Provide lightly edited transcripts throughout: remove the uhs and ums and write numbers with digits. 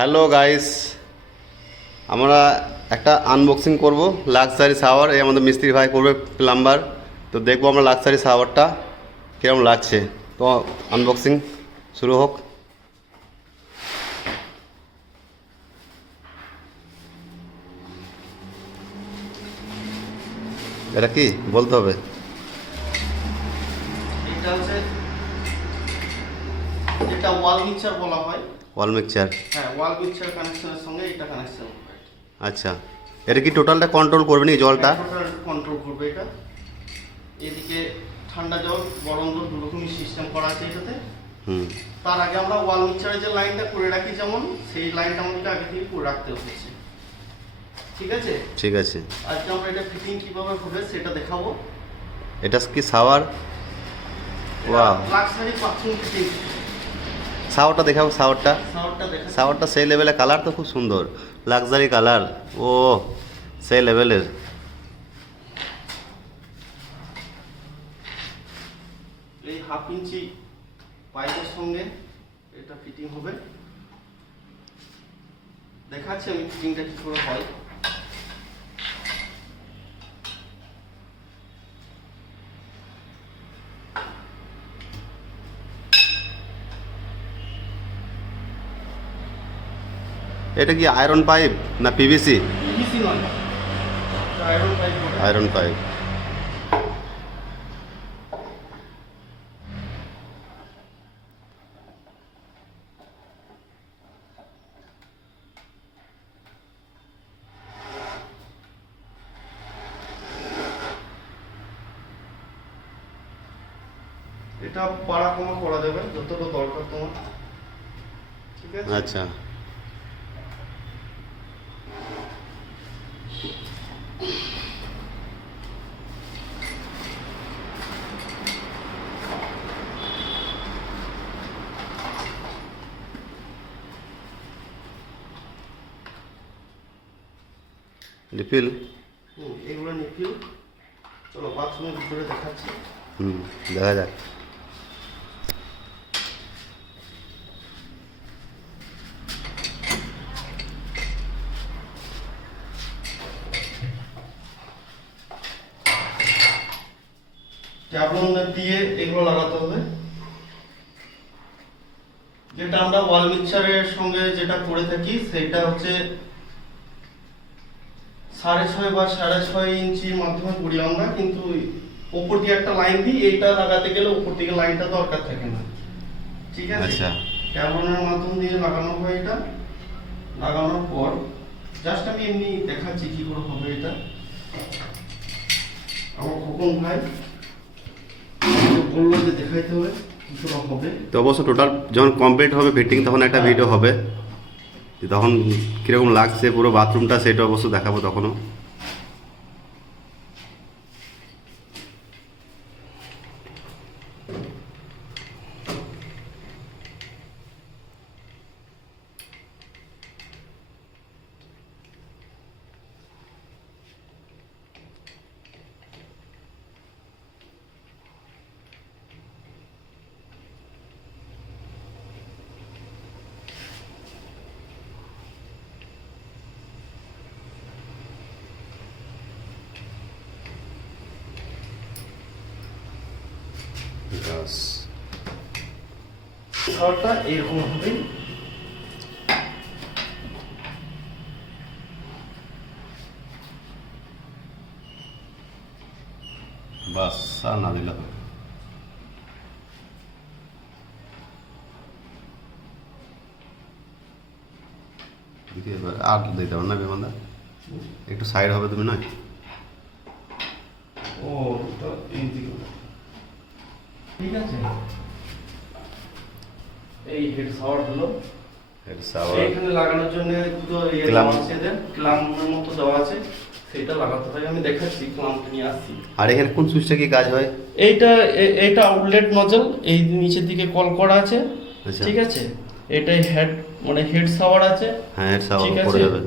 Hello guys, আমরা একটা unboxing করব লাক্সারি শাওয়ার। এই আমাদের মিস্ত্রি ভাই করবে, প্লাম্বার। তো দেখবো আমরা লাক্সারি শাওয়ারটা কীরকম লাগছে। তো আনবক্সিং শুরু হোক। এটা কি বলতে হবে? এটা হচ্ছে যেটা ওয়াল মিক্সার বলা হয়। ওয়াল মিক্সচার? হ্যাঁ, ওয়াল মিক্সার কানেকশনের সঙ্গে এটা কানেকশন হবে। আচ্ছা, এটা কি টোটালটা কন্ট্রোল করবে না জলটা? টোটাল কন্ট্রোল করবে এটা। এদিকে ঠান্ডা জল, গরম জল দুরকমই সিস্টেম করা আছে এটাতে। তার আগে আমরা ওয়াল মিক্সারের যে লাইনটা করে রাখি, যেমন সেই লাইনটা আমাদেরকে আগে থেকে করে রাখতে হচ্ছে। ঠিক আছে? ঠিক আছে। আজকে আমরা এটা ফিটিং কিভাবে হবে সেটা দেখাবো। এটা কি shower? Wow, luxury bathroom fitting. শাওয়ারটা দেখাবো। শাওয়ারটা দেখা শাওয়ারটা সেই লেভেলের, কালার তো খুব সুন্দর, লাক্সারি কালার। ও সেই লেভেলের। এই 1/2 ইঞ্চি পাইপের সঙ্গে এটা ফিটিং হবে। দেখাচ্ছি আমি ফিটিংটা কি করে হয়। এটা কি আয়রন পাইপ না পিভিসি? পিভিসি নয়, আয়রন পাইপ হবে। Iron pipe. এটা পাড়া কমা করা যাবে যতটা দরকার তোমার। ঠিক আছে? আচ্ছা, লিপিল। এগুলো নিপিল। চলো বাথরুমের ভিতরে দেখাচ্ছি। দেখা যাক। ট্যাবলন দিয়ে এগুলো লাগাতে হবে। যেটা আমরা ওয়াল মিক্সারের সঙ্গে যেটা করে থাকি সেটা হচ্ছে 6.5 বা 6.5 ইঞ্চির মাধ্যমে করি আমরা, কিন্তু ওপর দিয়ে একটা লাইন দিই। এইটা লাগাতে গেলে উপর থেকে লাইনটা দরকার থাকে না। ঠিক আছে? আচ্ছা, ট্যাবলনের মাধ্যম দিয়ে লাগানো হয়। এটা লাগানোর পর জাস্ট আমি এমনি দেখাচ্ছি কি করে হবে এটা। আমার খোকন ভাই বললো যে দেখাইতে হবে কি করে হবে। তো অবশ্য টোটাল যখন কমপ্লিট হবে ফিটিং, তখন একটা ভিডিও হবে, তখন কীরকম লাগছে পুরো বাথরুমটা সেটা অবশ্য দেখাবো তখনও। শাওয়ারটা এরকম হবে। বাস, আর না দিলে হবে। আর দিতে হবে না বিমানদা, একটু সাইড হবে তুমি নয়। ও তো এইদিকে। ঠিক আছে, এই হেড শাওয়ার হলো। এইখানে লাগানোর জন্য দুটো ক্লামের মতো দেওয়া আছে, সেটা লাগাতে হয়। আমি দেখাচ্ছি, ক্লামটা নিয়ে আসছি। আর এখানে কোন সুইচটা কি কাজ হয়? এইটা আউটলেট নজল, এই নিচের দিকে কল করা আছে। আচ্ছা, ঠিক আছে? এটাই হেড, মানে হেড শাওয়ার আছে। হ্যাঁ, হেড শাওয়ার ঠিক পড়ে আছে? যাবে।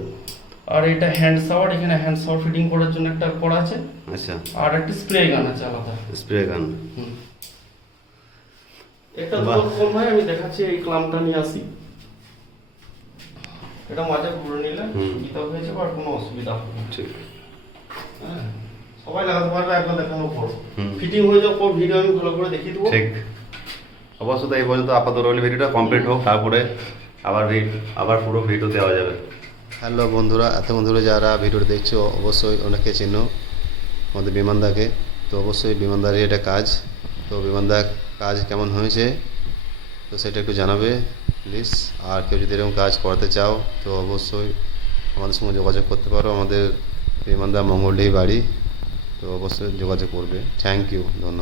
আর এটা হ্যান্ড শাওয়ার, এখানে হ্যান্ড শাওয়ার ফিটিং করার জন্য একটা করা আছে। আচ্ছা, আর একটা স্প্রে গান আছে আলাদা। স্প্রে গান। একটা দুটো ফোন হয়, আমি দেখাচ্ছি। এই ক্লামটা নিয়ে আসি। এটা মাঝে ঘুরে নিলে হুম। সুবিধা হয়েছে আর কোনো অসুবিধা হবে না। ঠিক। হ্যাঁ সবাই লাগাতে পারবে, একবার দেখানোর পর হুম। ফিটিং হয়ে যাওয়ার পর ভিডিও আমি ভালো করে দেখিয়ে দেবো। ঠিক। অবশ্যই এই পর্যন্ত আপাতত রইল, ভিডিওটা কমপ্লিট হোক, তারপরে আবার পুরো ভিডিও দেওয়া যাবে। হ্যালো বন্ধুরা, এতক্ষণ ধরে যারা ভিডিওটা দেখছো অবশ্যই অনেকে চেনো আমাদের বিমানদাকে। তো অবশ্যই বিমানদারই এটা কাজ। তো বিমানদার কাজ কেমন হয়েছে তো সেটা একটু জানাবে প্লিজ। আর কেউ যদি এরকম কাজ করাতে চাও তো অবশ্যই আমাদের সঙ্গে যোগাযোগ করতে পারো। আমাদের বিমানদা মঙ্গলডি বাড়ি, তো অবশ্যই যোগাযোগ করবে। থ্যাংক ইউ, ধন্যবাদ।